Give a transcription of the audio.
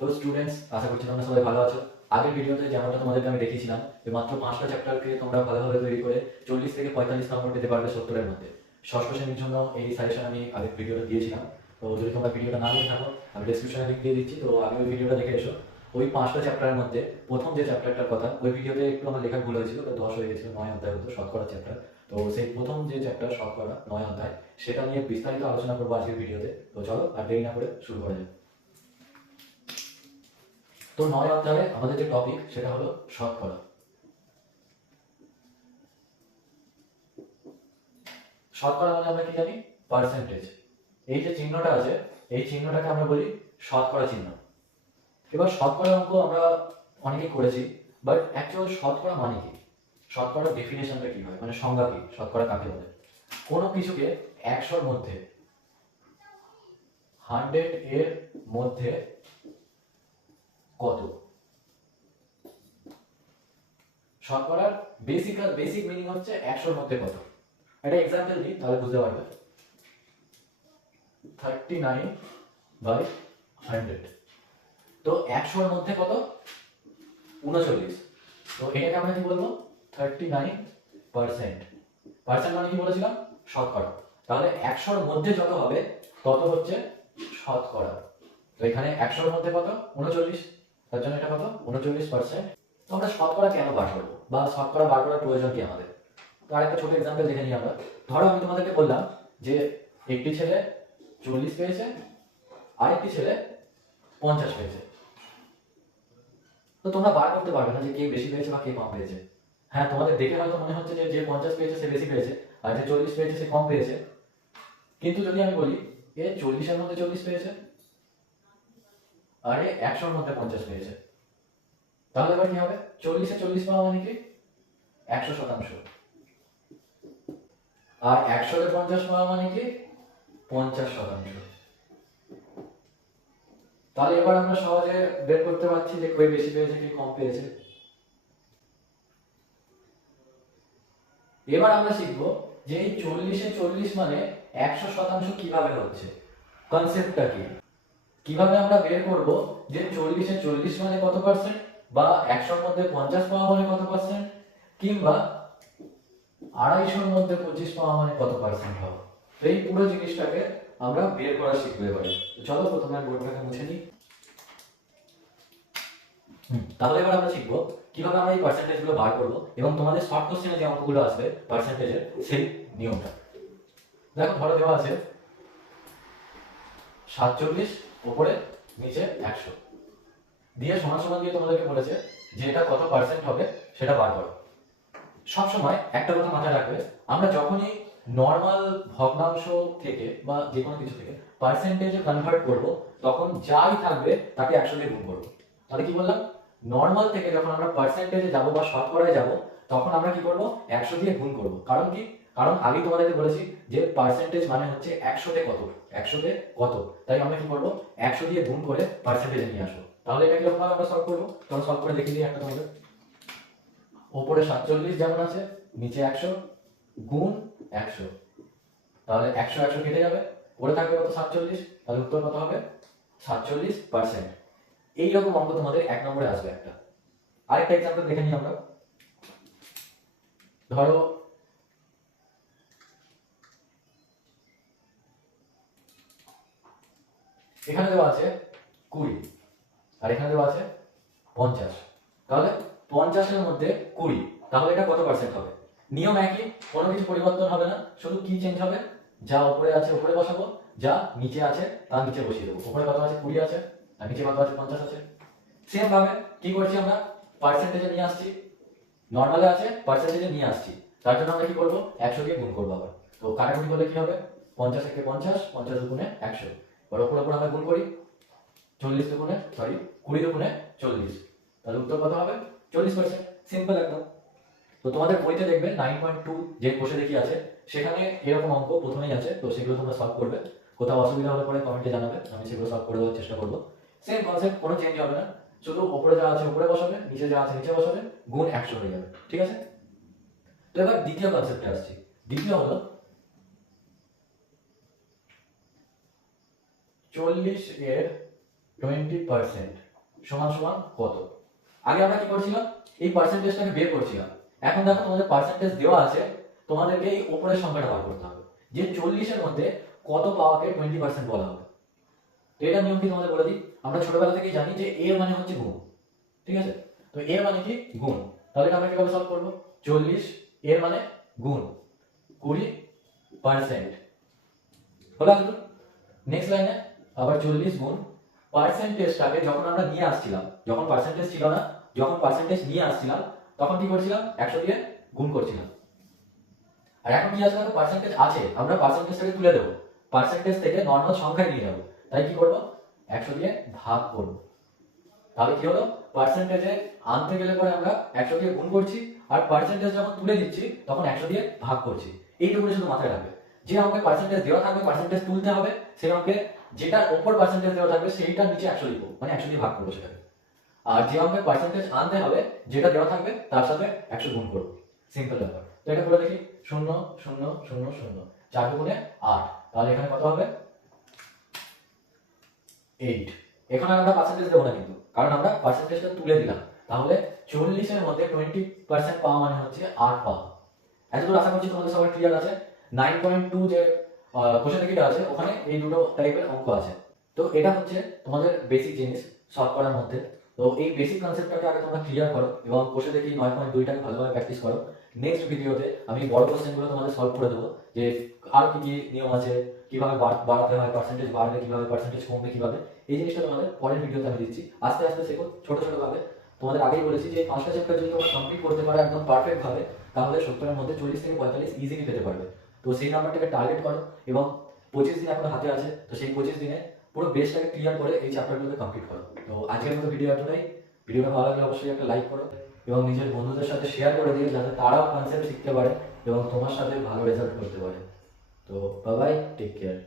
তো স্টুডেন্টস আশা করছি তোমরা সবাই ভালো আছো। আগের ভিডিওতে যেমনটা তোমাদেরকে আমি দেখিয়েছিলাম, যে মাত্র পাঁচটা চ্যাপ্টারকে তোমরা ভালোভাবে তৈরি করে চল্লিশ থেকে পঁয়তাল্লিশ নম্বর পেতে পারবে সত্তরের মধ্যে। ষষ্ঠ শ্রেণির জন্য এই সাজেশন আমি আগের ভিডিওটা দিয়েছিলাম। তো যদি তোমরা ভিডিওটা না নিয়ে থাকো, আমি ডিসক্রিপশনে লিঙ্ক দিয়ে দিচ্ছি। তো আমি ওই ভিডিওটা দেখে এসো। ওই পাঁচটা চ্যাপ্টারের মধ্যে প্রথম যে চ্যাপ্টারটার কথা, ওই ভিডিওতে একটু আমার লেখা ভুল হয়েছিল, তো দশ হয়ে গেছিল, নয় অধ্যায় হতো, শতকরা চ্যাপ্টার তো সেই প্রথম যে চ্যাপ্টার শতকরা নয় অধ্যায়, সেটা নিয়ে বিস্তারিত আলোচনা করব আজকের ভিডিওতে। তো চলো আর দেরি না করে শুরু করা যাক। তো নয় অধ্যায়ে আমাদের যে টপিক সেটা হলো শতকরা শতকরা মানে আমরা কি জানি? পার্সেন্টেজ এই যে চিহ্নটা আছে, এই চিহ্নটাকে আমরা বলি চিহ্ন। এবার অঙ্ক আমরা অনেকেই করেছি বাট অ্যাকচুয়াল শতকরা মানে কি? শতকরা ডেফিনেশনটা কি হয়? মানে সংজ্ঞা কি? শতকরা কাকে বলে? কোনো কিছুকে একশোর মধ্যে হান্ড্রেড এর মধ্যে কত? শতকরার বেসিক বেসিক মিনিং হচ্ছে একশোর মধ্যে কত? একটা এক্সাম্পল দিই, তাহলে বুঝতে পারবে। থার্টি নাইন বাই হান্ড্রেড তো একশোর মধ্যে কত? উনচল্লিশ। তো এটাকে আমরা কি বলব? থার্টি নাইন পার্সেন্ট পার্সেন্ট মানে কি বলেছিলাম? শতকরা। তাহলে একশোর মধ্যে যত হবে, তত হচ্ছে শতকরা। তো এখানে একশোর মধ্যে কত? উনচল্লিশ। তার জন্য এটা কত উনচল্লিশ পার্সেন্ট তো আমরা শতকরা কেন বার করব? বা শতকরা বার করার প্রয়োজন কি আমাদের? তো আরেকটা ছোট এক্সাম্পল দেখে নিই আমরা। ধরো আমি তোমাদেরকে বললাম যে একটি ছেলে চল্লিশ পেয়েছে, আরেকটি ছেলে পঞ্চাশ পেয়েছে। তো তোমরা বার করতে পারবে না যে কে বেশি পেয়েছে বা কে কম পেয়েছে। হ্যাঁ তোমাদের দেখে হয়তো মনে হচ্ছে যে যে পঞ্চাশ পেয়েছে সে বেশি পেয়েছে, আর যে চল্লিশ পেয়েছে সে কম পেয়েছে। কিন্তু যদি আমি বলি, এ চল্লিশের মধ্যে চল্লিশ পেয়েছে আর একশোর মধ্যে পঞ্চাশ পেয়েছে। তাহলে এবার কি হবে? চল্লিশে চল্লিশ পাওয়া মানে কি? একশো শতাংশ। আর একশোতে পঞ্চাশ পাওয়া মানে কি? পঞ্চাশ শতাংশ। তাহলে এবার আমরা সহজে বের করতে পারছি যে কে বেশি পেয়েছে, কি কম পেয়েছে। এবার আমরা শিখব যে এই চল্লিশে চল্লিশ মানে একশো শতাংশ কীভাবে হচ্ছে। কনসেপ্টটা কি? কীভাবে আমরা বের করব? যে চল্লিশে চল্লিশ মানে কত পার্সেন্ট বা একশোর মধ্যে পঞ্চাশ পাওয়া মানে কত পার্সেন্ট কিংবা আড়াইশোর মধ্যে পঁচিশ পাওয়া মানে কত পার্সেন্ট হবে? তো এই পুরো জিনিসটাকে আমরা বের করা শিখব এবারে। তো চলো প্রথমে বোর্ডটাকে মুছে নিই। তাহলে এবার আমরা শিখব কীভাবে আমরা এই পার্সেন্টেজগুলো বার করব এবং তোমাদের শর্ট কোশ্চেনে যে অঙ্কগুলো আসবে পার্সেন্টেজের সেই নিয়মটা। দেখো ধরো দেওয়া আছে সাতচল্লিশ উপরে, নিচে একশো। দিয়ে সমান সমান দিয়ে তোমাদেরকে বলেছে যে এটা কত পার্সেন্ট হবে সেটা বার করো। সবসময় একটা কথা মাথায় রাখবে, আমরা যখনই নর্মাল ভগ্নাংশ থেকে বা যে কোনো কিছু থেকে পার্সেন্টেজে কনভার্ট করব, তখন যাই থাকবে তাকে একশো দিয়ে গুণ করব। তাহলে কি বললাম? নর্মাল থেকে যখন আমরা পার্সেন্টেজে যাব বা শতকরায় যাব, তখন আমরা কি করব? একশো দিয়ে গুণ করব। কারণ কি? কারণ আমি তোমাদেরকে বলেছি যে পার্সেন্টেজ মানে হচ্ছে একশোতে কত? একশোতে কত? তাই আমরা কি করব? একশো দিয়ে গুণ করে পার্সেন্টেজে নিয়ে আসব। তাহলে এটা কীরকম ভাবে আমরা সলভ করব? তখন সলভ করে দেখে দিই একটা তোমাদের। ওপরে সাতচল্লিশ যেমন আছে, নিচে একশো, গুণ একশো। তাহলে একশো একশো কেটে যাবে। পড়ে থাকবে কত? সাতচল্লিশ। তাহলে উত্তর কত হবে? সাতচল্লিশ পার্সেন্ট এইরকম অঙ্ক তোমাদের এক নম্বরে আসবে একটা। আরেকটা এক্সাম্পল দেখে নিই আমরা। ধরো এখানে দেওয়া আছে কুড়ি, আর এখানে দেওয়া আছে পঞ্চাশ। তাহলে পঞ্চাশের মধ্যে কুড়ি, তাহলে এটা কত পার্সেন্ট হবে? নিয়ম একই, কোনো কিছু পরিবর্তন হবে না, শুধু কি চেঞ্জ হবে? যা উপরে আছে উপরে বসাবো, যা নিচে আছে তার নিচে বসিয়ে দেবো। উপরে কত আছে? কুড়ি আছে, আর নিচে কত আছে? পঞ্চাশ আছে। সেম ভাবে কি করছি আমরা? পার্সেন্টেজে নিয়ে আসছি। নর্মালে আছে পার্সেন্টেজে নিয়ে আসছি। তার জন্য আমরা কি করব? একশো দিয়ে গুণ করব আবার। তো কাটাকুটি করলে কি হবে? পঞ্চাশ থেকে পঞ্চাশ পঞ্চাশ দুগুণে একশো। ওপর ওপর আমরা গুণ করি চল্লিশ দুগুণে সরি কুড়ি দুগুণে চল্লিশ। তাহলে উত্তর কত হবে? চল্লিশ পার্সেন্ট সিম্পল একদম। তো তোমাদের বইতে দেখবে নাইন পয়েন্ট টু যে কোষে দেখি আছে, সেখানে এরকম অঙ্ক প্রথমেই আছে, তো সেগুলো তোমরা সলভ করবে। কোথাও অসুবিধা হলে পরে কমেন্টে জানাবে, আমি সেগুলো সলভ করে দেওয়ার চেষ্টা করব। সেম কনসেপ্ট কোনো চেঞ্জ হবে না। শুধু ওপরে যা আছে উপরে বসাবে, নিচে যা আছে নিচে বসাবে, গুণ একশো হয়ে যাবে। ঠিক আছে? তো এবার দ্বিতীয় কনসেপ্টে আসছি। দ্বিতীয় হলো চল্লিশ এর টোয়েন্টি পার্সেন্ট সমান সমান কত? আগে আমরা কি করছিলাম? এই পার্সেন্টেজটাকে বের করছিলাম। এখন দেখো তোমাদের পার্সেন্টেজ দেওয়া আছে, তোমাদেরকে এই উপরের সংখ্যাটা বার করতে হবে। যে চল্লিশের মধ্যে কত পাওয়াকে টোয়েন্টি পার্সেন্ট বলা হবে? তো এটা নিয়ম কি তোমাদের বলে দিই? আমরা ছোটবেলা থেকেই জানি যে এর মানে হচ্ছে গুণ। ঠিক আছে? তো এর মানে কি? গুণ। তাহলে আমরা কীভাবে সলভ করব? চল্লিশ এর মানে গুণ। কুড়ি পার্সেন্ট হলো নেক্সট লাইনে আবার চল্লিশ গুণ পার্সেন্টেজটাকে যখন আমরা নিয়ে আসছিলাম, যখন পার্সেন্টেজ ছিল না, যখন পার্সেন্টেজ নিয়ে আসছিলাম, তখন কি করছিলাম? একশো দিয়ে গুণ করছিলাম। আর এখন কি আসলে পার্সেন্টেজ আছে। আমরা পার্সেন্টেজটাকে তুলে দেবো। পার্সেন্টেজ থেকে নর্মাল সংখ্যায় নিয়ে যাব। তাই কি করব? একশো দিয়ে ভাগ করব। তাহলে কি হলো? পার্সেন্টেজে আনতে গেলে পরে আমরা একশো দিয়ে গুণ করছি, আর পার্সেন্টেজ যখন তুলে দিচ্ছি, তখন একশো দিয়ে ভাগ করছি। এইটুকু শুধু মাথায় রাখবে। যে আমাকে পার্সেন্টেজ দেওয়া থাকবে পার্সেন্টেজ তুলতে হবে সেই আমাকে যেটার ওপর পার্সেন্টেজ দেওয়া থাকবে, সেইটার নিচে একশো লিখব মানে একশো দিয়ে ভাগ করব সেটাকে। আর যে আমাকে পার্সেন্টেজ আনতে হবে, যেটা দেওয়া থাকবে, তার সাথে একশো গুণ করব। সিম্পল ব্যাপার। তো এটা করে দেখি, শূন্য শূন্য শূন্য শূন্য। চার গুণে আট। তাহলে এখানে কত হবে? এইট এখানে আমরা পার্সেন্টেজ দেবো না কিন্তু। কারণ আমরা পার্সেন্টেজটা তুলে দিলাম। তাহলে চল্লিশের মধ্যে টোয়েন্টি পার্সেন্ট পাওয়া মানে হচ্ছে আট পাওয়া। এতদূর আশা করছি তোমাদের সবার ক্লিয়ার আছে। নাইন পয়েন্ট টু যে কোশ্চেন টিকিট আছে, ওখানে এই দুটো টাইপের অঙ্ক আছে। তো এটা হচ্ছে তোমাদের বেসিক জিনিস সলভ করার মধ্যে। তো এই বেসিক কনসেপ্টটাকে আগে তোমরা ক্লিয়ার করো এবং কোষে দেখি নয় পয়েন্ট দুইটাকে ভালোভাবে প্র্যাকটিস করো। নেক্সট ভিডিওতে আমি বড় কোশ্চেনগুলো তোমাদের সলভ করে দেবো, যে আর কি কি নিয়ম আছে, কীভাবে বাড়- বাড়াতে হয় পার্সেন্টেজ বাড়বে কীভাবে পার্সেন্টেজ কমবে কীভাবে, এই জিনিসটা তোমাদের পরের ভিডিওতে আমি দিচ্ছি। আস্তে আস্তে শেখো, ছোট ছোট ভাবে। তোমাদের আগেই বলেছি যে পাঁচটা চ্যাপ্টার যদি তোমরা কমপ্লিট করতে পারো একদম পারফেক্ট ভাবে, তাহলে সত্তরের মধ্যে চল্লিশ থেকে পঁয়তাল্লিশ ইজিলি পেতে পারবে। তো সেই নাম্বারটাকে টার্গেট করো এবং পঁচিশ দিন এখন হাতে আছে, তো সেই পঁচিশ দিনে পুরো বেসটাকে ক্লিয়ার করে এই চ্যাপ্টারগুলোকে কমপ্লিট করো। তো আজকের মতো ভিডিও এতটাই। ভিডিওটা ভালো লাগলে অবশ্যই একটা লাইক করো এবং নিজের বন্ধুদের সাথে শেয়ার করে দিও যাতে তারাও কনসেপ্ট শিখতে পারে এবং তোমার সাথে ভালো রেজাল্ট করতে পারে। তো বাবাই টেক কেয়ার